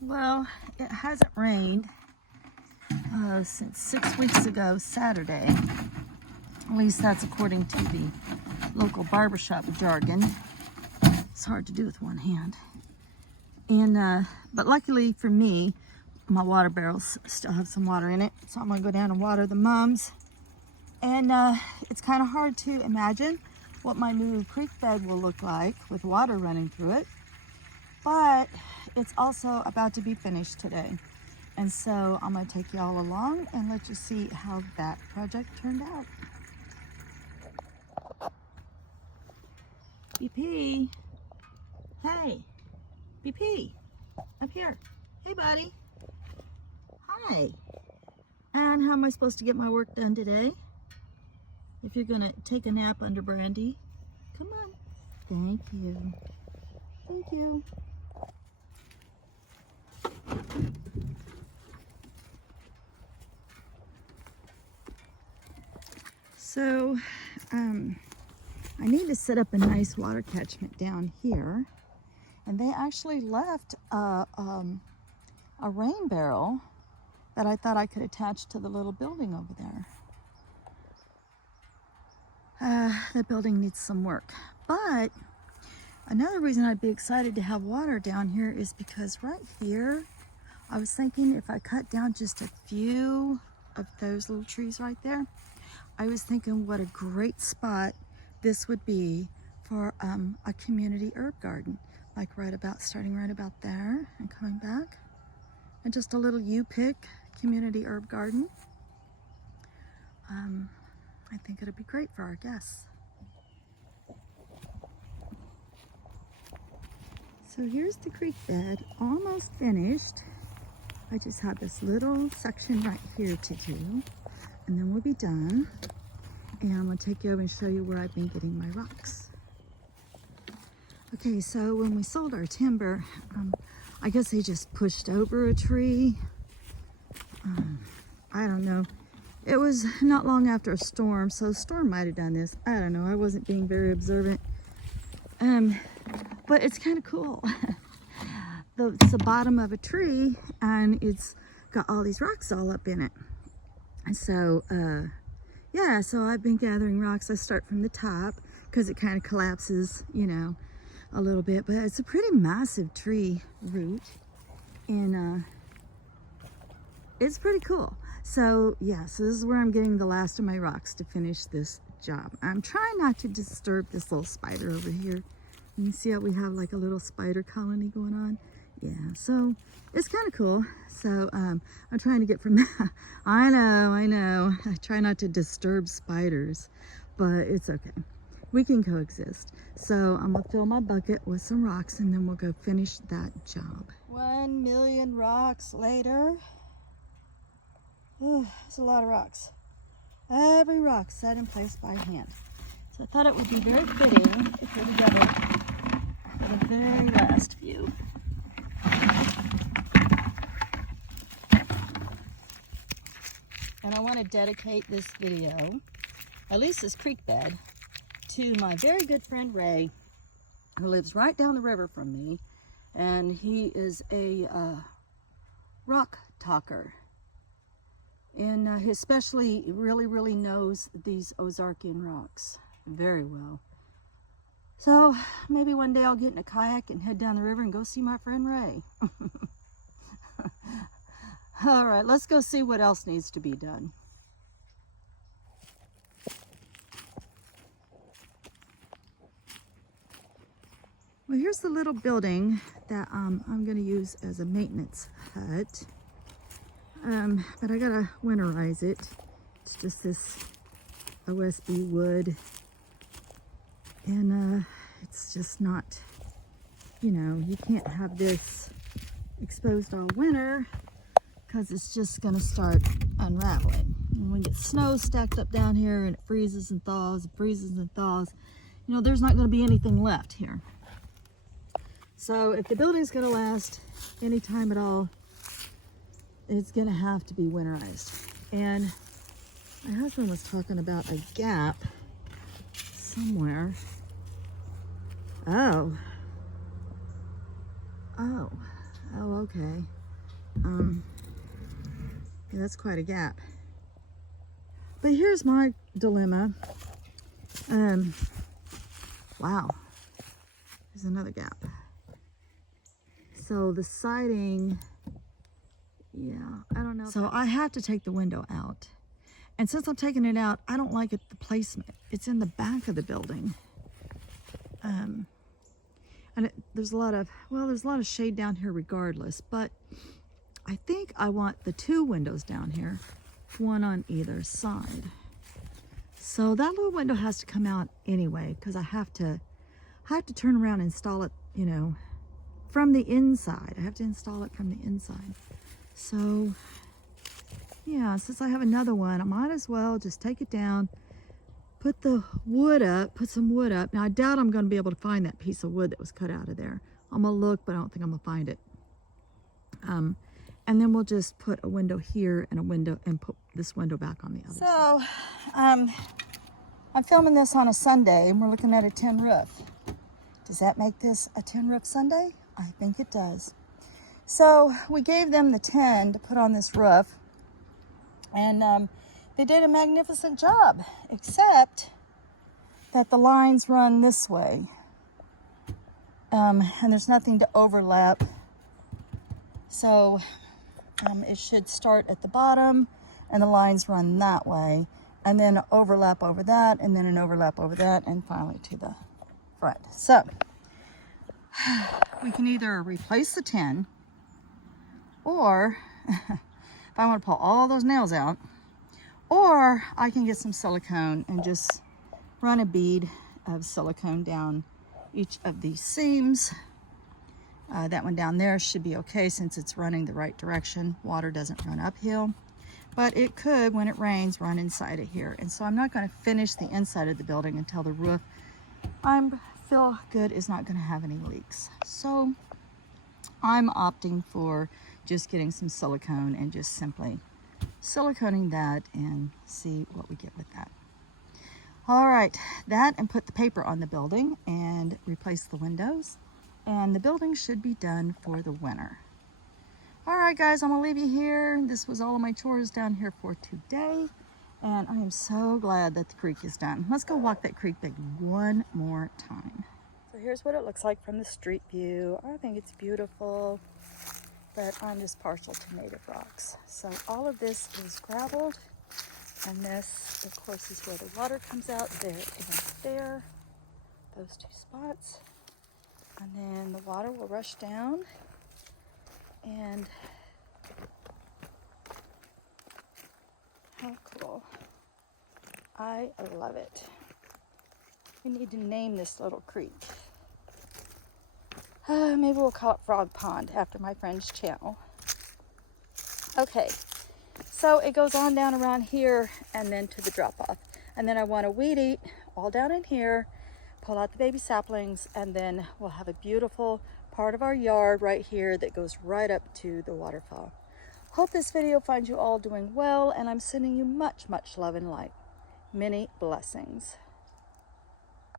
Well, it hasn't rained since 6 weeks ago, Saturday. At least that's according to the local barbershop jargon. It's hard to do with one hand. And but luckily for me, my water barrels still have some water in it, so I'm gonna go down and water the mums. And it's kind of hard to imagine what my new creek bed will look like with water running through it, but it's also about to be finished today. And so I'm gonna take y'all along and let you see how that project turned out. BP, hey, BP, up here. Hey buddy, hi. And how am I supposed to get my work done today? If you're gonna take a nap under Brandy, come on. Thank you, thank you. So, I need to set up a nice water catchment down here. And they actually left a rain barrel that I thought I could attach to the little building over there. That building needs some work. But another reason I'd be excited to have water down here is because right here, I was thinking if I cut down just a few of those little trees right there, I was thinking what a great spot this would be for a community herb garden, like starting right about there and coming back, and just a little U-pick community herb garden. I think it'd be great for our guests. So here's the creek bed, almost finished. I just have this little section right here to do, and then we'll be done. And I'm gonna take you over and show you where I've been getting my rocks. Okay, so when we sold our timber, I guess they just pushed over a tree. I don't know. It was not long after a storm, so the storm might have done this. I don't know, I wasn't being very observant. But it's kind of cool. It's the bottom of a tree, and it's got all these rocks all up in it. And so, yeah, so I've been gathering rocks. I start from the top because it kind of collapses, you know, a little bit, but it's a pretty massive tree root, and it's pretty cool. So yeah, so this is where I'm getting the last of my rocks to finish this job. I'm trying not to disturb this little spider over here. You can see how we have like a little spider colony going on. Yeah, so it's kind of cool. So I'm trying to get from that. I know. I try not to disturb spiders, but it's okay. We can coexist. So I'm gonna fill my bucket with some rocks, and then we'll go finish that job. 1 million rocks later. Oh, that's a lot of rocks. Every rock set in place by hand. So I thought it would be very fitting if we're together for the very last view. And I want to dedicate this video, at least this creek bed, to my very good friend Ray, who lives right down the river from me. And he is a rock talker. And he especially really knows these Ozarkian rocks very well. So maybe one day I'll get in a kayak and head down the river and go see my friend Ray. All right, let's go see what else needs to be done. Well, here's the little building that I'm going to use as a maintenance hut. But I gotta winterize it. It's just this OSB wood, and it's just not, you know, you can't have this exposed all winter because it's just gonna start unraveling. And when we get snow stacked up down here and it freezes and thaws, you know, there's not gonna be anything left here. So if the building's gonna last any time at all, it's gonna have to be winterized. And my husband was talking about a gap somewhere. Oh, Oh, okay. Yeah, that's quite a gap. But here's my dilemma. Wow, there's another gap. So the siding, yeah, I don't know. So I have to take the window out. And since I'm taking it out, I don't like the placement. It's in the back of the building. And there's a lot of shade down here regardless, but I think I want the 2 windows down here, one on either side. So that little window has to come out anyway, because I have to turn around and install it, you know, from the inside. I have to install it from the inside. So yeah, since I have another one, I might as well just take it down, put the wood up, put some wood up. Now I doubt I'm going to be able to find that piece of wood that was cut out of there. I'm going to look, but I don't think I'm going to find it. And then we'll just put a window here and a window, and put this window back on the other side. So, I'm filming this on a Sunday, and we're looking at a tin roof. Does that make this a tin roof Sunday? I think it does. So we gave them the tin to put on this roof, and they did a magnificent job, except that the lines run this way, and there's nothing to overlap. So it should start at the bottom, and the lines run that way, and then overlap over that, and then an overlap over that, and finally to the front. So we can either replace the tin, or if I want to pull all those nails out, or I can get some silicone and just run a bead of silicone down each of these seams. That one down there should be okay since it's running the right direction. Water doesn't run uphill, but it could, when it rains, run inside of here. And so I'm not going to finish the inside of the building until the roof, I feel good, is not going to have any leaks. So I'm opting for just getting some silicone and just simply siliconing that and see what we get with that. All right, that, and put the paper on the building and replace the windows, and the building should be done for the winter. All right, guys, I'm gonna leave you here. This was all of my chores down here for today, and I am so glad that the creek is done. Let's go walk that creek bed one more time. So here's what it looks like from the street view. I think it's beautiful, but I'm just partial to native rocks. So all of this is gravelled, and this, of course, is where the water comes out, there and there, those 2 spots. And then the water will rush down, and how cool. I love it. We need to name this little creek. Maybe we'll call it Frog Pond after my friend's channel. Okay, so it goes on down around here and then to the drop off. And then I want to weed eat all down in here, pull out the baby saplings, and then we'll have a beautiful part of our yard right here that goes right up to the waterfall. Hope this video finds you all doing well, and I'm sending you much, much love and light. Many blessings.